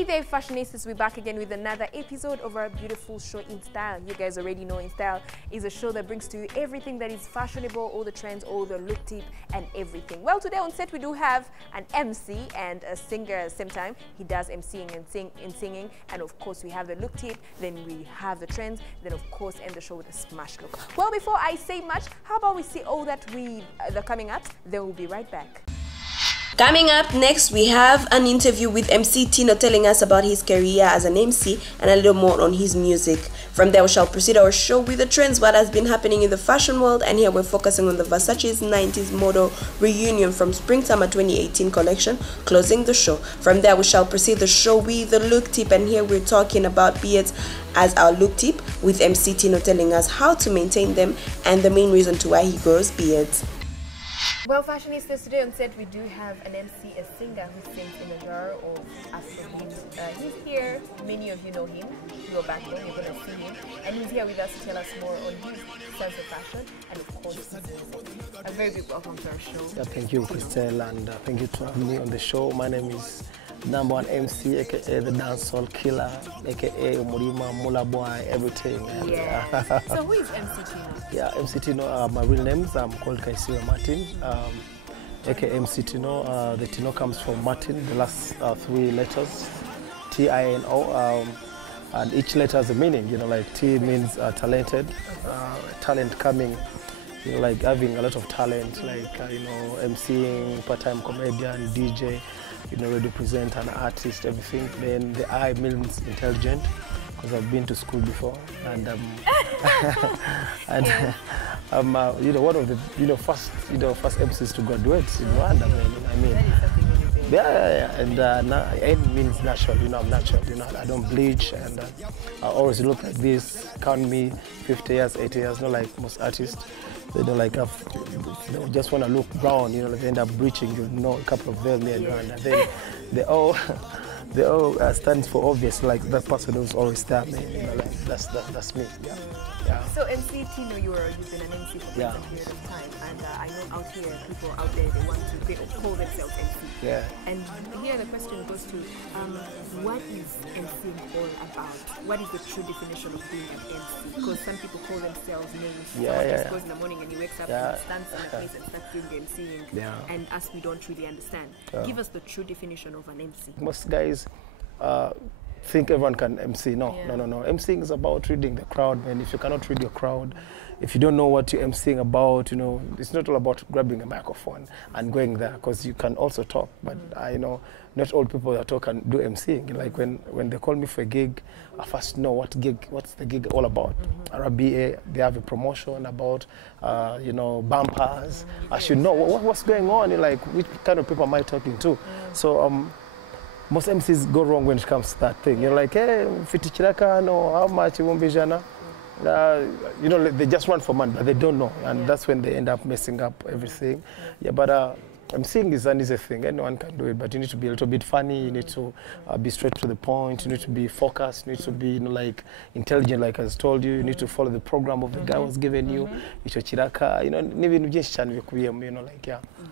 Hey there, fashionistas, we're back again with another episode of our beautiful show In Style. You guys already know In Style is a show that brings to you everything that is fashionable, all the trends, all the look tip and everything. Well, today on set we do have an MC and a singer at the same time. He does MCing and singing, and of course we have the look tip, then we have the trends, then of course end the show with a smash look. Well, before I say much, how about we see all that the coming up, then we'll be right back. Coming up next, we have an interview with MC Tino telling us about his career as an MC and a little more on his music. From there, we shall proceed our show with the trends, what has been happening in the fashion world, and here we're focusing on the Versace's 90s model reunion from Spring-Summer 2018 collection, closing the show. From there, we shall proceed the show with the look tip, and here we're talking about beards as our look tip, with MC Tino telling us how to maintain them and the main reason to why he grows beards. Well, fashionistas, today on set we do have an MC, a singer who sings in a genre of Afrobeat. He's here, many of you know him, if you're back home, you're going to see him, and he's here with us to tell us more on his sense of fashion and of course his music. A very big welcome to our show. Yeah, thank you, Christelle, and thank you to having me on the show. My name is #1 MC, aka the dancehall killer, aka Murima, Mula Boy, everything. Yeah. So who is MC Tino? Yeah, MC Tino, my real names, I'm called Kaisiwa Martin, aka MC Tino. The Tino comes from Martin, the last 3 letters, T-I-N-O, and each letter has a meaning, you know, like T means talented, talent coming, you know, like having a lot of talent, like, you know, MCing, part-time comedian, DJ, you know, radio presenter, an artist, everything. Then the I means intelligent, because I've been to school before, and and yeah. I'm you know, one of the first MCs to graduate in Rwanda. I mean, That is something really big. yeah, and N means natural. You know, I'm natural. You know, I don't bleach, and I always look like this. Count me 50 years, 80 years. Not like most artists. They don't like they just want to look brown, you know, they end up bleaching, you know, a couple of them there, and then they all stands for obvious, like that person who's always there, man, you know, like that's me. Yeah. So MC Tino, you've been an MC for quite some period of time, and I know out here, people out there, they call themselves MC. Yeah. And here the question goes to, what is MCing all about? What is the true definition of being an MC? Because some people call themselves names. Someone just goes in the morning and he wakes up and stands in a place and starts doing the MCing. Yeah. And us, we don't really understand. Give us the true definition of an MC. Most guys think everyone can MC. No. MCing is about reading the crowd, man. If you cannot read your crowd, if you don't know what you're MCing about, you know, it's not all about grabbing a microphone and going there, because you can also talk. But I know not all people that talk can do MCing. Like when they call me for a gig, I first know what's the gig all about. RBA, they have a promotion about, you know, bumpers. I should know what's going on, like which kind of people am I talking to. So most MCs go wrong when it comes to that thing. You're like, hey, fitichiraka, no, how much you won't be jana? You know, they just run for money, but they don't know, and that's when they end up messing up everything. Yeah, but MCing is an easy thing. Anyone can do it, but you need to be a little bit funny. You need to be straight to the point. You need to be focused. You need to be, you know, like intelligent, like I told you. You need to follow the program of the guy who's given you. Chiraka, you know, you know, like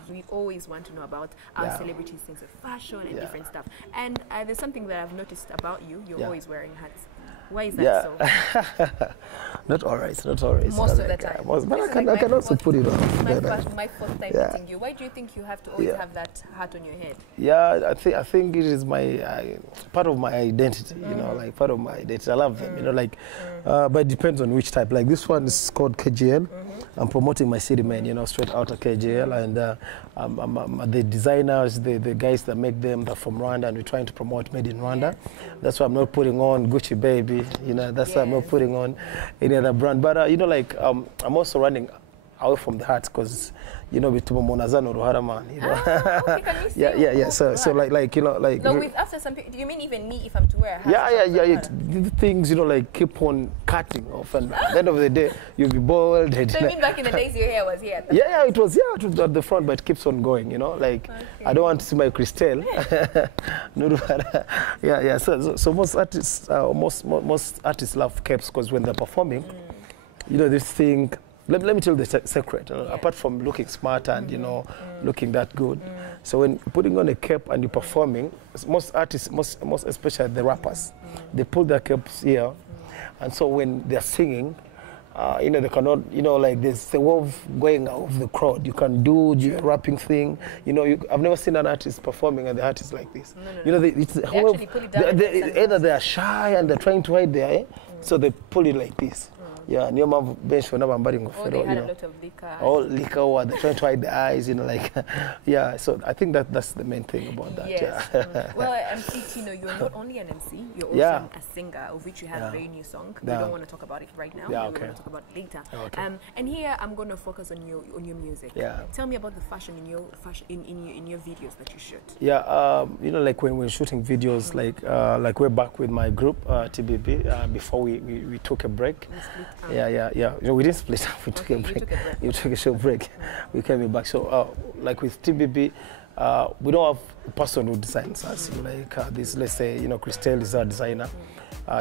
We always want to know about our celebrities' sense of fashion and different stuff. And there's something that I've noticed about you. You're always wearing hats. Why is that so? Not always. Most of the time. But I can also put it on. My first time meeting you. Why do you think you have to always have that hat on your head? Yeah, I think it is my part of my identity. You know, like part of my identity. I love them. You know, like, but it depends on which type. Like this one is called KGL. I'm promoting my city, man. You know, straight out of KGL, and I'm the designers, the guys that make them, they're from Rwanda, and we're trying to promote made in Rwanda. That's why I'm not putting on Gucci Baby. You know, that's why I'm not putting on any other brand. But you know, like I'm also running away from the hats, because you know, with Monazano Ruharaman, you know. Okay, can you see yeah. So like you know, like. So with after some people, do you mean even me if I'm to wear a hat? Yeah. The things, you know, like keep on cutting off, and at the end of the day, you'll be bald. So you mean back in the days your hair was here? It was at the front, but it keeps on going, you know. Like I don't want to see my Christelle. Yeah. So most artists, most artists love capes, because when they're performing, you know, this thing let me tell you the secret. Apart from looking smart and looking that good, so when putting on a cape and you're performing, most artists, most especially the rappers, they pull their capes here, and so when they're singing, they cannot, like there's the wave going out of the crowd. You can do your rapping thing. I've never seen an artist performing and the artist like this. Either they are shy and they're trying to hide there, so they pull it like this. Yeah, they had a lot of liquor. All liquor, or they're trying to hide the eyes, yeah. So I think that's the main thing about that. Yes. Yeah. Well, MC Tino, you're not only an MC, you're also a singer, of which you have a very new song. We don't want to talk about it right now. Yeah, we want to talk about it later. Okay. And here I'm going to focus on your music. Yeah. Tell me about the fashion in your videos that you shoot. Yeah, like when we're shooting videos, like we're back with my group TBB before we took a break. Yeah. We didn't split up. We took a break. We took a short break. We came back. So, like with TBB, we don't have a person who designs us. Like this, let's say, Christelle is our designer.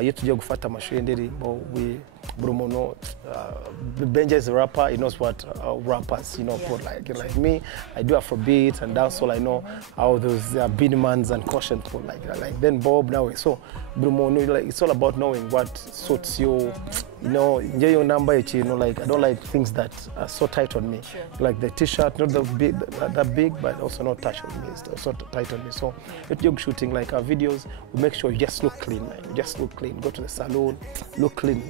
Yet to gufata mashindiri, we Brumono, Benja is a rapper. He knows what rappers, put like me. I do Afrobeat and dancehall. I know how those Beanmans and caution put like. Then Bob now. So Brumono, it's all about knowing what suits you. Enjoy your number. Like I don't like things that are so tight on me. Sure. Like the T-shirt, not that big, but also not touch on me. It's so tight on me. So if you're shooting like our videos, we make sure you just look clean, man. You just look clean. Go to the salon, look clean.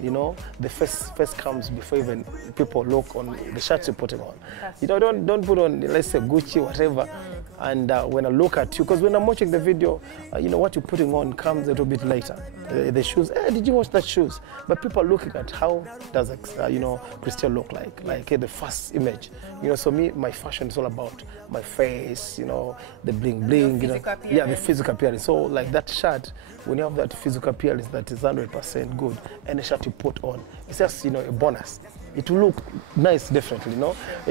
The first comes before even people look on the shirts you're putting on. Don't put on, let's say Gucci, whatever. And when I look at you, because when I'm watching the video, what you're putting on comes a little bit later. The shoes, did you watch that shoes? But people are looking at how does Christelle look like the first image. So my fashion is all about my face, the bling bling, the physical appearance. So like that shirt, when you have that physical appearance that is 100% good, and the shirt you put on, it's just a bonus. It will look nice, definitely,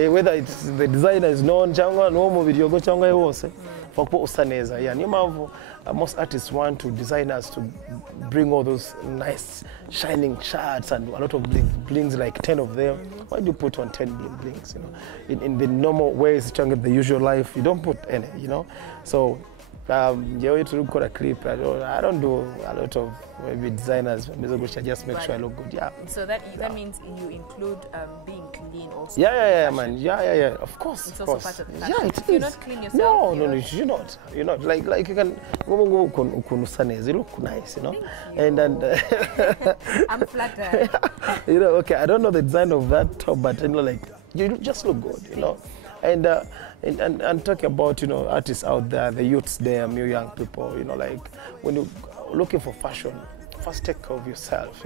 whether it's the designer is known, changwa no video go changwa yose. For usaneza, yeah. Most artists want to designers to bring all those nice shining shirts and a lot of blings, like 10 of them. Why do you put on 10 blings? In the normal ways, the usual life, you don't put any. So. You to look at a clip. I don't do a lot of maybe designers. I just make sure I look good. Yeah. So that means you include being clean also. Yeah, man. Yeah. Of course. It's also part of the fashion. Yeah, it is. You're not clean yourself. No, you're not. You're not. Like you can go you look nice, And I'm flattered. Okay. I don't know the design of that top, but like you just look good, And talking about, artists out there, the youths there, new young people, like when you're looking for fashion, first take care of yourself,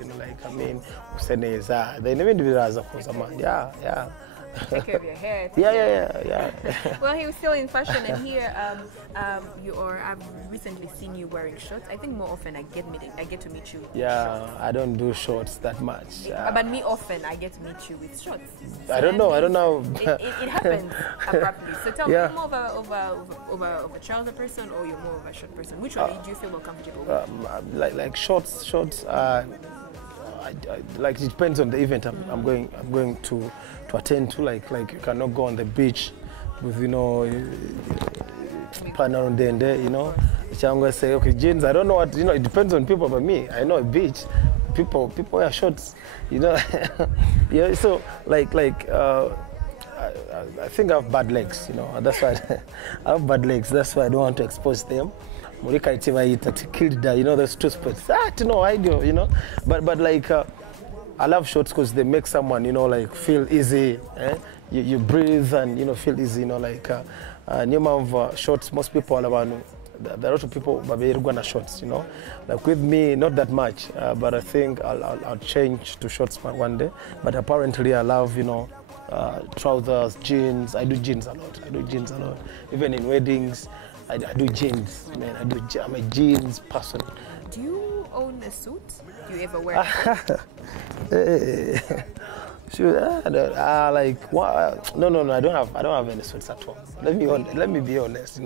then even yeah. Take care of your hair. Yeah. Well, he was still in fashion, and here I've recently seen you wearing shorts. I think more often I get to meet you. Yeah, I don't do shorts that much. But me often I get to meet you with shorts. So I don't know. It happens abruptly. So tell me, you're more of a trouser person, or you're more of a short person? Which one do you feel more comfortable with? Like shorts. Like it depends on the event I'm going to attend to. Like you cannot go on the beach with partner on there. I'm gonna say okay, jeans. I don't know what it depends on people, but me, I know a beach. People wear shorts, Yeah. So like I think I have bad legs. That's why I have bad legs. That's why I don't want to expose them. Morika itima ita killed that, those two spots. Ideal, But like I love shorts because they make someone, like feel easy. You breathe and feel easy. Of shorts, most people are about. There are a lot of people Rwanda shorts. Like with me, not that much. But I think I'll change to shorts one day. But apparently, I love trousers, jeans. I do jeans a lot. Even in weddings. I do jeans, man. I'm a jeans person. Do you own a suit? Do you ever wear a suit? Sure. No. I don't have any suits at all. Let me be honest.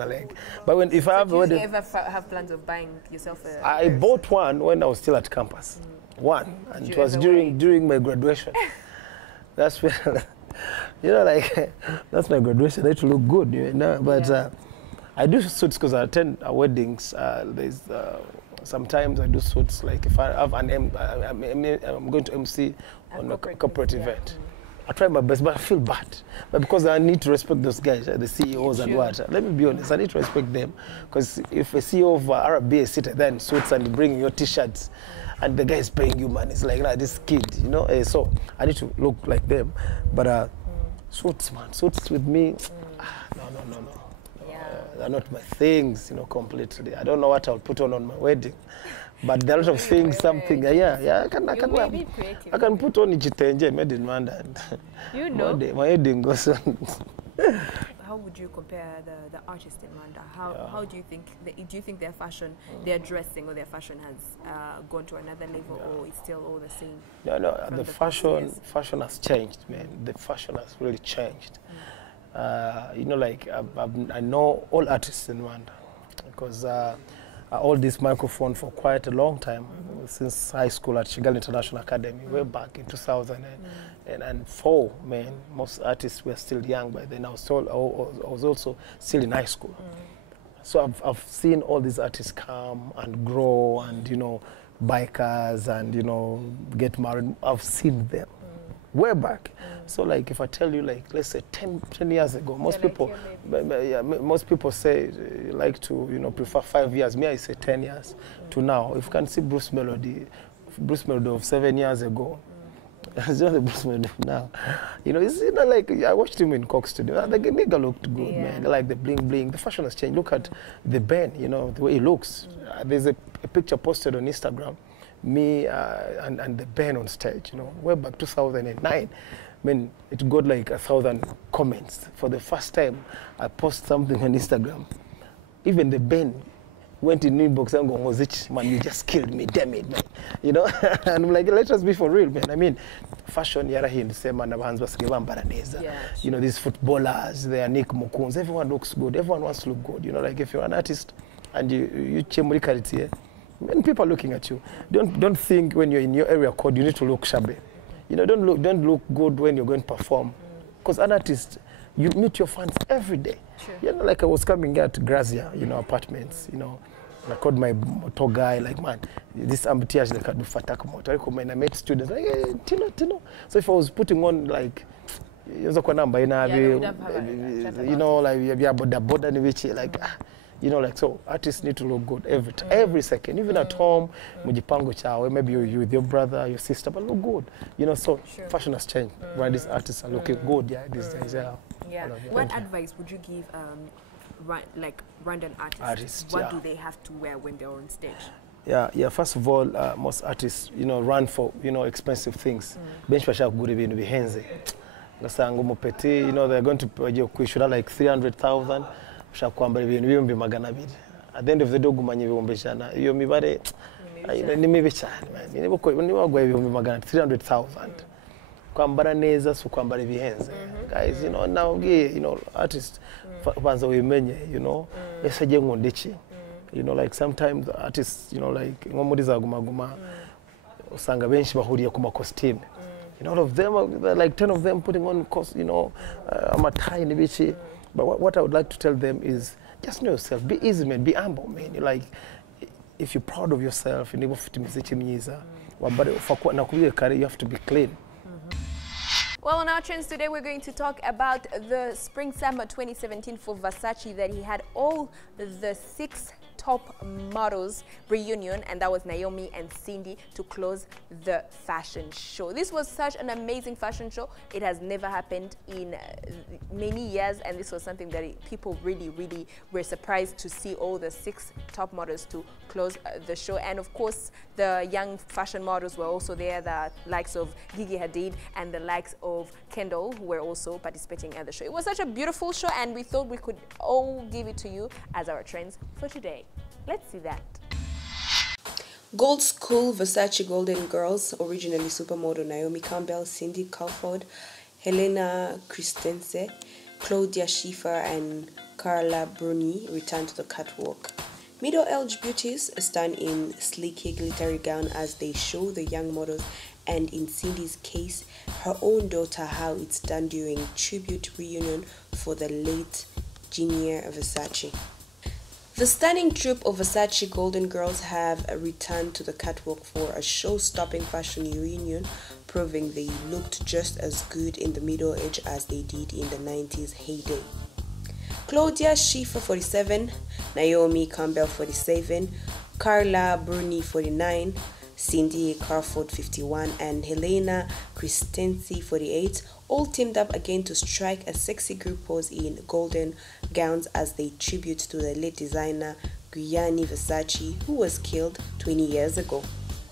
But if I have, do you ever have plans of buying yourself a? I bought one when I was still at campus. One, and it was during my graduation. That's where, you know, like, that's my graduation. I need to look good, you know. But I do suits because I attend weddings. Sometimes I do suits, like if I have I'm going to MC on a corporate event. I try my best, but I feel bad. But because I need to respect those guys, the CEOs and what. Let me be honest, I need to respect them. Because if a CEO of RBA is seated there in suits and bringing your T-shirts, and the guy is paying you money, it's like, nah, this kid, you know. So I need to look like them. But suits, man, suits with me, no. They're not my things, you know, completely. I don't know what I'll put on my wedding. But there are a lot of things, something, I can put on Ichitenje made in Rwanda. You know. My wedding goes on. How would you compare the artists in Rwanda? How do you think their fashion, their dressing or their fashion has gone to another level, or it's still all the same? No, the fashion has changed, man. The fashion has really changed. You know, like I know all artists in Rwanda because I hold this microphone for quite a long time, since high school at Kigali International Academy, way back in 2004. Man, most artists were still young by then. I was also still in high school. So I've seen all these artists come and grow, and you know, bikers, and you know, get married. I've seen them way back. So like if I tell you, like, let's say 10 years ago, most people say like to, you know, prefer 5 years. Me, I say 10 years to now. If you can see Bruce Melody of 7 years ago, it's not the Bruce Melody now. You know, it's not like, I watched him in Coke Studio. The nigga looked good, man. Like the bling bling. The fashion has changed. Look at the Ben, you know, the way he looks. There's a picture posted on Instagram. Me and the band on stage, you know, way back 2009. I mean, it got like 1,000 comments. For the first time, I post something on Instagram. Even the band went in inbox and go, Mozich, man, you just killed me, damn it, man. You know, and I'm like, let us be for real, man. I mean, fashion, yara here in the same man, you know, these footballers, they are Nick Mukunz, everyone looks good, everyone wants to look good. You know, like if you're an artist and you chemuricality, when people are looking at you, don't think when you're in your area code you need to look shabby. You know, don't look good when you're going to perform. Because an artist, you meet your fans every day. Sure. You know, like I was coming at Grazia, you know, apartments, you know, I called my motor guy, like, man, this ambitious they can do fatak motor. I met students like, hey, Tino. So if I was putting on like, you know, like like. You know, like, so artists need to look good every second, even at home, maybe you're with your brother, your sister, but look good. You know, so fashion has changed. Right, these artists are looking good, these days. What advice would you give, like, Rwandan artists? What do they have to wear when they're on stage? Yeah. First of all, most artists, you know, run for, you know, expensive things. Bench pasha kugura ibintu bihenze. Gasanga umupeti, you know, they're going to kwishyura like 300,000. At the end of the day, iyo mibare ni mibi cyane, man. 300,000 kwambara neza so kwambara ibihenze. Guys, you know, now you know, artists banza wimenye, you know, esaje ngondeki. You know, like sometimes the artists, you know, like nko za guma usanga benshi bahuriye ku costume. You know, all of them, like 10 of them putting on, you know, a tie bichi. But what I would like to tell them is just know yourself. Be easy, man. Be humble, man. Like, if you're proud of yourself, you have to be clean. Well, on our trends today, we're going to talk about the Spring-Summer 2017 for Versace, that he had all the 6 top models reunion, and that was Naomi and Cindy to close the fashion show. This was such an amazing fashion show. It has never happened in many years, and this was something that people really were surprised to see all the 6 top models to close the show. And of course, the young fashion models were also there, the likes of Gigi Hadid and the likes of Kendall, who were also participating at the show. It was such a beautiful show, and we thought we could all give it to you as our trends for today. Let's see that. Gold School Versace Golden Girls, originally supermodel Naomi Campbell, Cindy Crawford, Helena Christensen, Claudia Schiffer, and Carla Bruni returned to the catwalk. Middle-aged beauties stand in sleek, glittery gown as they show the young models and in Cindy's case, her own daughter, how it's done during tribute reunion for the late Gianni Versace. The stunning troupe of Versace Golden Girls have returned to the catwalk for a show-stopping fashion reunion, proving they looked just as good in the Middle Age as they did in the 90s heyday. Claudia Schiffer 47, Naomi Campbell 47, Carla Bruni 49, Cindy Crawford 51, and Helena Christensen 48 all teamed up again to strike a sexy group pose in golden gowns as they tribute to the late designer Gianni Versace, who was killed 20 years ago.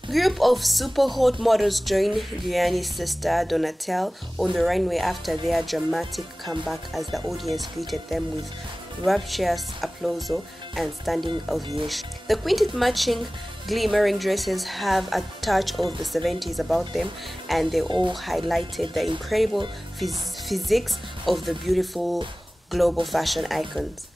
A group of super hot models joined Gianni's sister Donatelle on the runway after their dramatic comeback as the audience greeted them with rapturous applause and standing ovation. The quintet matching glimmering dresses have a touch of the 70s about them, and they all highlighted the incredible physiques of the beautiful global fashion icons.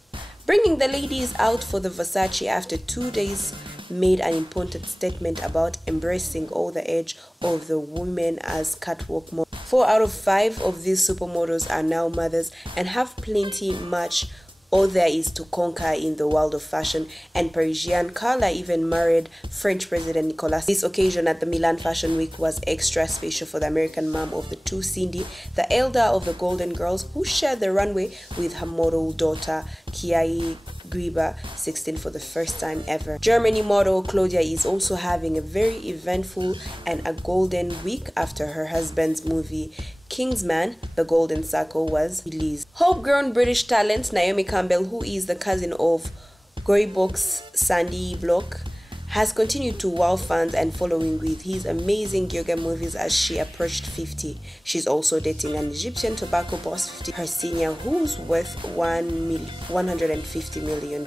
Bringing the ladies out for the Versace after 2 days made an important statement about embracing all the edge of the women as catwalk models. 4 out of 5 of these supermodels are now mothers and have plenty much all there is to conquer in the world of fashion, and Parisian Carla even married French President Nicolas. This occasion at the Milan Fashion Week was extra special for the American mom of the two, Cindy, the elder of the Golden Girls, who shared the runway with her model daughter Kiai Griba 16 for the first time ever. Germany model Claudia is also having a very eventful and a golden week after her husband's movie Kingsman, The Golden Circle, was released. Homegrown British talent Naomi Campbell, who is the cousin of Goibok's Sandy Block, has continued to wow fans and following with his amazing yoga movies as she approached 50. She's also dating an Egyptian tobacco boss, 50, her senior, who's worth $150 million.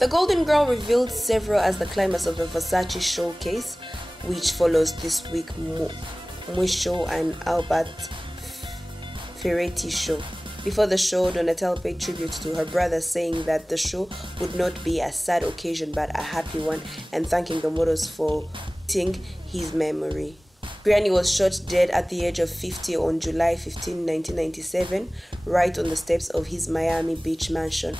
The Golden Girl revealed several as the climax of the Versace showcase, which follows this week. Show and Albert Ferretti show. Before the show, Donatelle paid tribute to her brother, saying that the show would not be a sad occasion but a happy one, and thanking the models for honoring his memory. Gianni was shot dead at the age of 50 on July 15, 1997, right on the steps of his Miami Beach mansion.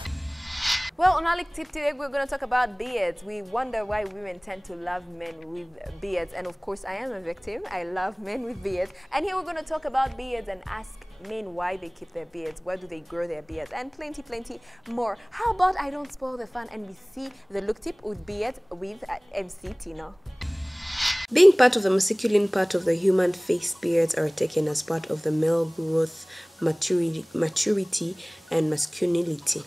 Well, on our tip today, we're going to talk about beards. We wonder why women tend to love men with beards. And of course, I am a victim. I love men with beards. And here we're going to talk about beards and ask men why they keep their beards, why do they grow their beards, and plenty more. How about I don't spoil the fun and we see the look tip with beards with MC Tino. Being part of the masculine part of the human face, beards are taken as part of the male growth, maturity and masculinity.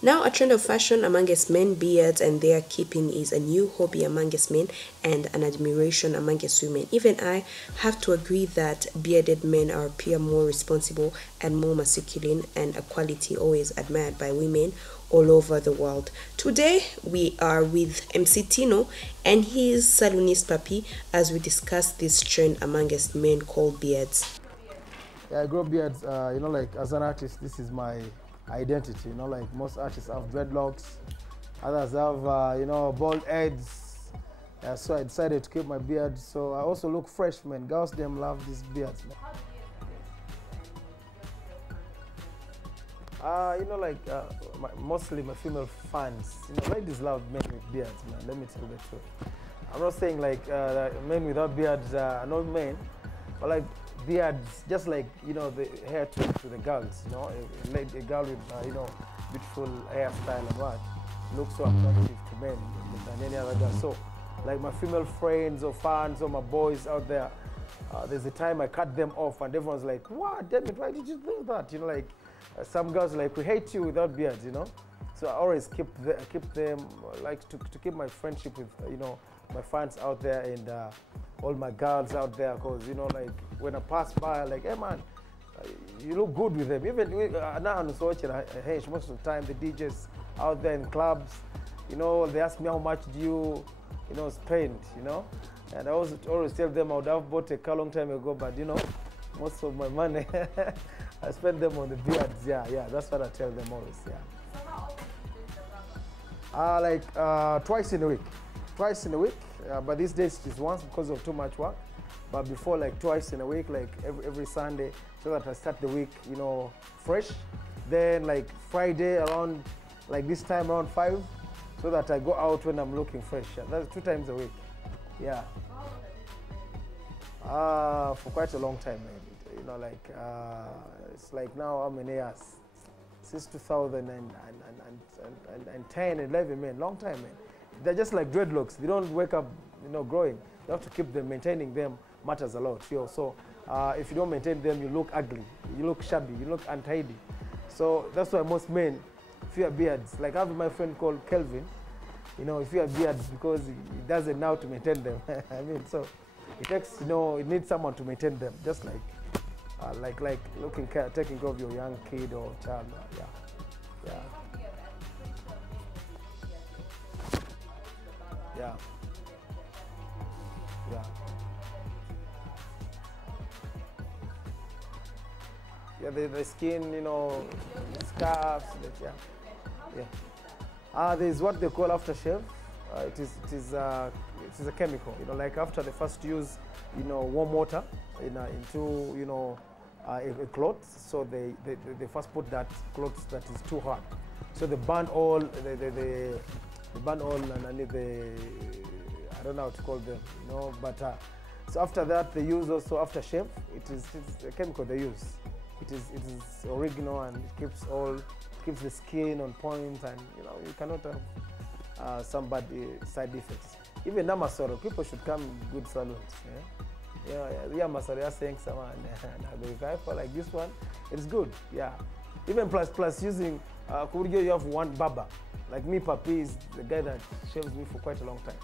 Now, a trend of fashion amongst men, beards and their keeping is a new hobby amongst men and an admiration amongst women. Even I have to agree that bearded men appear more responsible and more masculine, and a quality always admired by women all over the world. Today, we are with MC Tino and his salonist puppy as we discuss this trend amongst men called beards. Yeah, I grow beards, like as an artist, this is my identity, like most artists have dreadlocks, others have, bald heads. So I decided to keep my beard. So I also look fresh, man. Girls, them love these beards, man. Mostly my female fans, ladies love men with beards, man. Let me tell you the truth. I'm not saying men without beards are not men, but like beards, just like the hair to the girls, a girl with beautiful hairstyle and what looks so attractive to men than any other girl. So like my female friends or fans or my boys out there, there's a time I cut them off and everyone's like, what, damn it, why did you do that? Some girls like, we hate you without beards, So I always keep them, like to keep my friendship with my fans out there and all my girls out there, because when I pass by, like, hey man, you look good with them. Even now I'm watching most of the time the DJs out there in clubs, they ask me how much do you spend, and I always tell them I would have bought a car long time ago, but most of my money I spend them on the beards. Yeah, that's what I tell them always. Yeah. So how often do you twice in a week. But these days it's once because of too much work. but before like twice in a week, like every Sunday, so that I start the week, you know, fresh. Then like Friday around like this time around 5, so that I go out when I'm looking fresh. That's 2 times a week. Yeah. For quite a long time, man. You know, like it's like now how many years? Since 2010, 11, man, long time, man. They're just like dreadlocks. They don't wake up, you know, growing. You have to keep them. Maintaining them matters a lot. You know? So if you don't maintain them, you look ugly, you look shabby, you look untidy. So that's why most men fear beards. Like I have my friend called Kelvin. You know, he fears beards because he doesn't know how to maintain them. I mean, so it takes, you know, it needs someone to maintain them, just like taking care of your young kid or child. Yeah. Yeah, the skin, you know, scarves, there's what they call aftershave. It is a chemical, you know, like after the first use, you know, warm water into, you know, a cloth. So they first put that cloth that is too hard. So they burn all they burn all underneath the, I don't know how to call them, you know, but so after that they use also aftershave. It's a chemical they use. It is original, and it keeps the skin on point, and you know, you cannot have some bad side effects. Even Namasoro, people should come good salons. Yeah, Masoro is saying someone, the guy for like this one, it's good. Yeah, even plus using you have one barber. Like me, Papi is the guy that shaves me for quite a long time.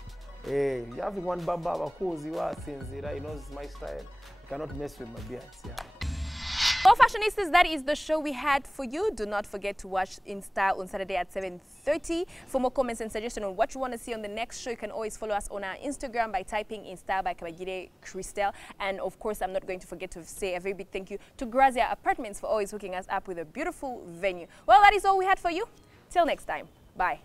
Hey, you have one barber, he knows my style. You cannot mess with my beards. Yeah. Well, fashionistas, that is the show we had for you. Do not forget to watch In Style on Saturday at 7:30. For more comments and suggestions on what you want to see on the next show, you can always follow us on our Instagram by typing In Style by Kabagire Christelle. And of course, I'm not going to forget to say a very big thank you to Grazia Apartments for always hooking us up with a beautiful venue. Well, that is all we had for you. Till next time. Bye.